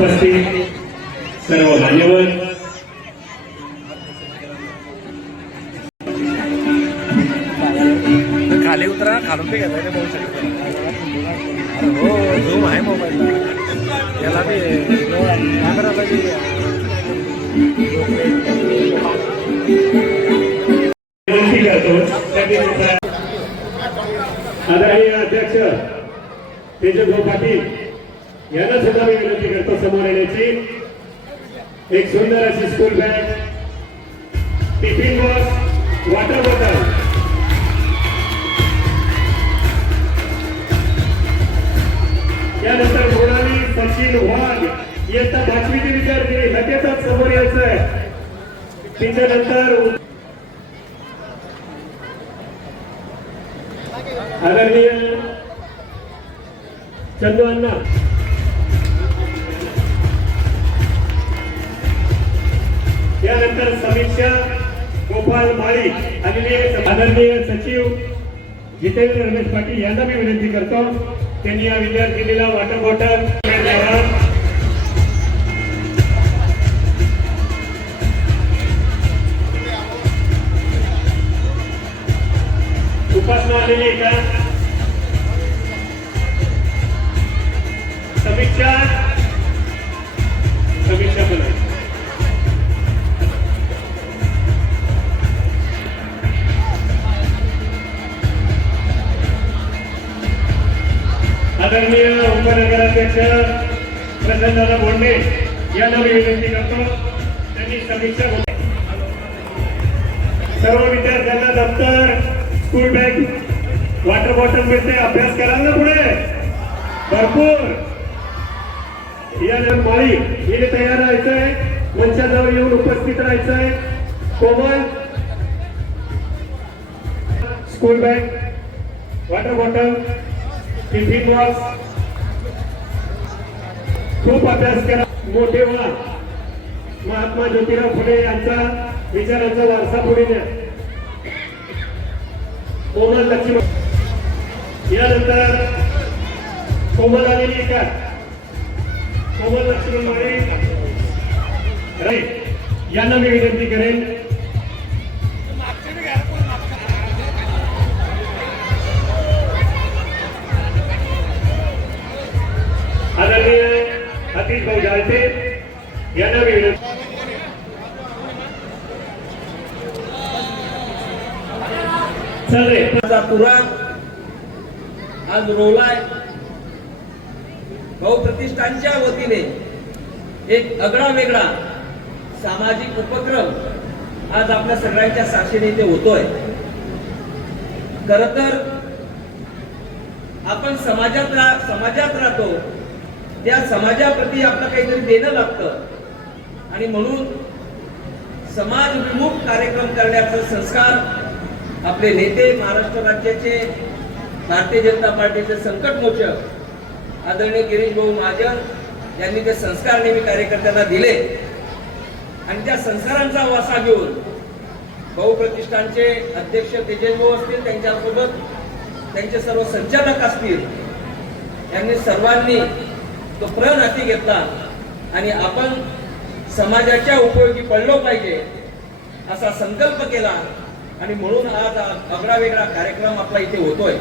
उपस्थित सर्व मान्यवर खाली उतरा, खालून ते घेता पाहू शकतो. हो, झूम आहे मोबाईलला, याला बी कॅमेराला बी विनंती करतो. आदरणीय अध्यक्ष तेजभाऊ पाटील यांना सुद्धा मी विनंती करतो समोर येण्याची. एक सुंदर अशी school bag, tiffin box, water bottle यानंतर मोनाली सचिन वाघ इयत्ता 5वीचे विद्यार्थी लगेचच समोर यायचं आहे. त्याच्यानंतर आदरणीय चंदू अण्णा यानंतर समीक्षा गोपाल माळी आणि आदरणीय सचिव जितेंद्र रमेश पाटील यांना मी विनंती करतो त्यांनी या विद्यार्थिनीला वॉटर बॉटल उपासना आलेली आहे का? समीक्षा पण आहे. आदरणीय उपनगराध्यक्ष प्रसन्नदादा बोंडे यांना मी विनंती करतो त्यांनी समीक्षा सर्व विद्यार्थ्यांना दप्तर, स्कूल बॅग, वॉटर बॉटल मिळते. अभ्यास कराल ना पुढे भरपूर. यानंतर माळी हे तयार राहायचंय, मंचाजवळ येऊन उपस्थित राहायचंय. कोमल school bag, water bottle, tiffin box, खूप अभ्यास करा. मोठे व्हा. महात्मा ज्योतिराव फुले यांचा विचारांचा वारसा पुढे न्या. कोमल लक्ष्मण यानंतर कोमल आलेली का? कोमल लक्ष्मण माळे यांना मी विनंती करेन आदरणीय अतिश भाऊ जाळते यांना मी विनंती. पुरा आज रोलाय भाऊ प्रतिष्ठानच्या वतीने एक आगळा वेगळा सामाजिक उपक्रम आज आपल्या सगळ्यांच्या साक्षीने इथे होतोय. खर तर आपण समाजात राहतो, त्या समाजाप्रती आपलं काहीतरी देणं लागतं आणि म्हणून समाजविमुख कार्यक्रम करण्याचा संस्कार आपले नेते, महाराष्ट्र राज्याचे भारतीय जनता पार्टीचे संकटमोचक आदरणीय गिरीश भाऊ महाजन यांनी ते संस्कार नेहमी कार्यकर्त्यांना दिले आणि त्या संस्कारांचा वासा घेऊन भाऊ प्रतिष्ठानचे अध्यक्ष तेजस भाऊ असतील, त्यांच्यासोबत त्यांचे सर्व संचालक असतील, यांनी सर्वांनी तो प्रण हाती घेतला आणि आपण समाजाच्या उपयोगी पडलो पाहिजे असा संकल्प केला आणि म्हणून आज आगळा वेगळा कार्यक्रम आपला इथे होतोय.